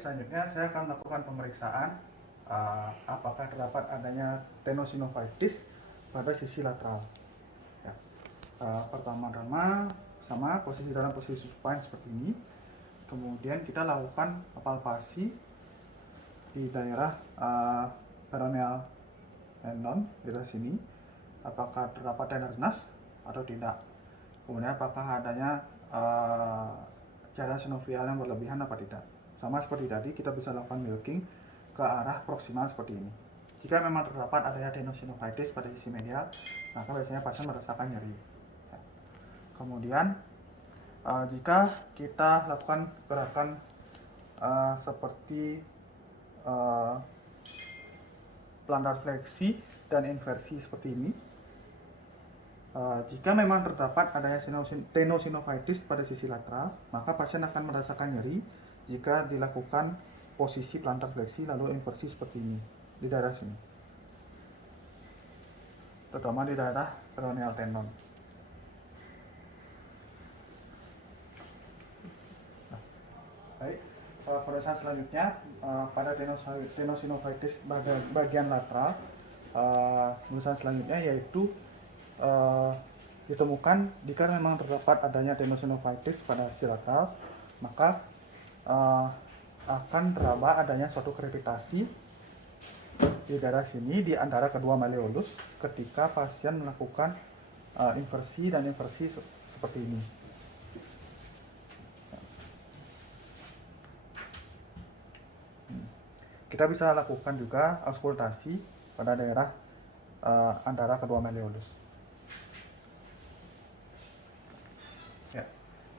selanjutnya saya akan melakukan pemeriksaan apakah terdapat adanya tenosynovitis pada sisi lateral. Ya. Pertama-tama sama dalam posisi supine seperti ini. Kemudian kita lakukan palpasi di daerah peroneal tendon di sini. Apakah terdapat tenderness atau tidak. Kemudian apakah adanya cairan sinovial yang berlebihan apa tidak. Sama seperti tadi, kita bisa lakukan milking ke arah proksimal seperti ini. Jika memang terdapat adanya tenosynovitis pada sisi medial, maka biasanya pasien merasakan nyeri. Kemudian jika kita lakukan gerakan seperti plantar fleksi dan inversi seperti ini, jika memang terdapat adanya tenosynovitis pada sisi lateral, maka pasien akan merasakan nyeri jika dilakukan posisi plantar fleksi lalu inversi seperti ini di daerah sini, terutama di daerah peroneal tendon. Baik, pemeriksaan selanjutnya pada tenosynovitis bagian lateral, pemeriksaan selanjutnya yaitu ditemukan jika memang terdapat adanya tenosynovitis pada sisi lateral, maka akan teraba adanya suatu krepitasi di daerah sini di antara kedua malleolus ketika pasien melakukan inversi dan inversi seperti ini. Kita bisa lakukan juga auskultasi pada daerah antara kedua malleolus.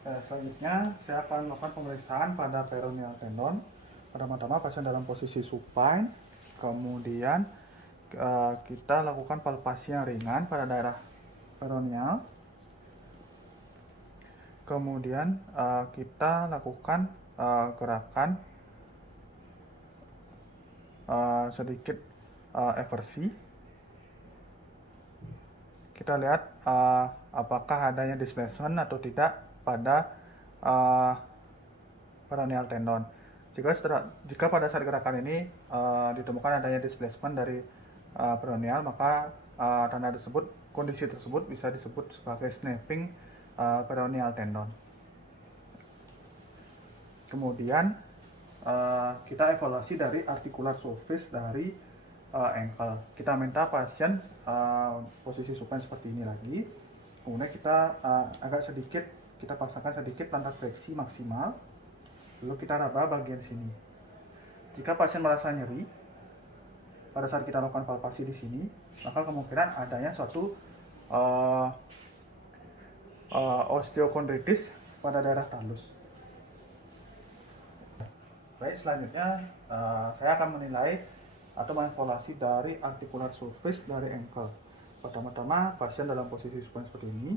Selanjutnya saya akan melakukan pemeriksaan pada peroneal tendon. Pertama-tama pasien dalam posisi supine, kemudian kita lakukan palpasi yang ringan pada daerah peroneal. Kemudian kita lakukan gerakan sedikit eversi. Kita lihat apakah adanya displacement atau tidak pada peroneal tendon. Jika pada saat gerakan ini ditemukan adanya displacement dari peroneal, maka tanda tersebut, kondisi tersebut bisa disebut sebagai snapping peroneal tendon. Kemudian kita evaluasi dari articular surface dari ankle. Kita minta pasien posisi supine seperti ini lagi. Kemudian kita kita paksakan sedikit plantar fleksi maksimal. Lalu kita raba bagian sini. Jika pasien merasa nyeri pada saat kita lakukan palpasi di sini, maka kemungkinan adanya suatu osteokondritis pada daerah talus. Baik, selanjutnya saya akan menilai atau mengevaluasi dari articular surface dari ankle. Pertama-tama pasien dalam posisi supine seperti ini,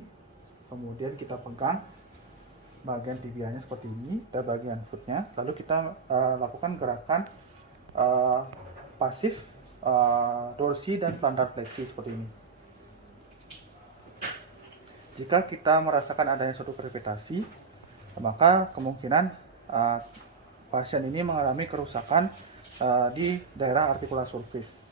kemudian kita pegang bagian tibianya seperti ini dan bagian footnya, lalu kita lakukan gerakan pasif dorsi dan plantar fleksi seperti ini. Jika kita merasakan adanya suatu krepitasi, maka kemungkinan pasien ini mengalami kerusakan di daerah articular surface.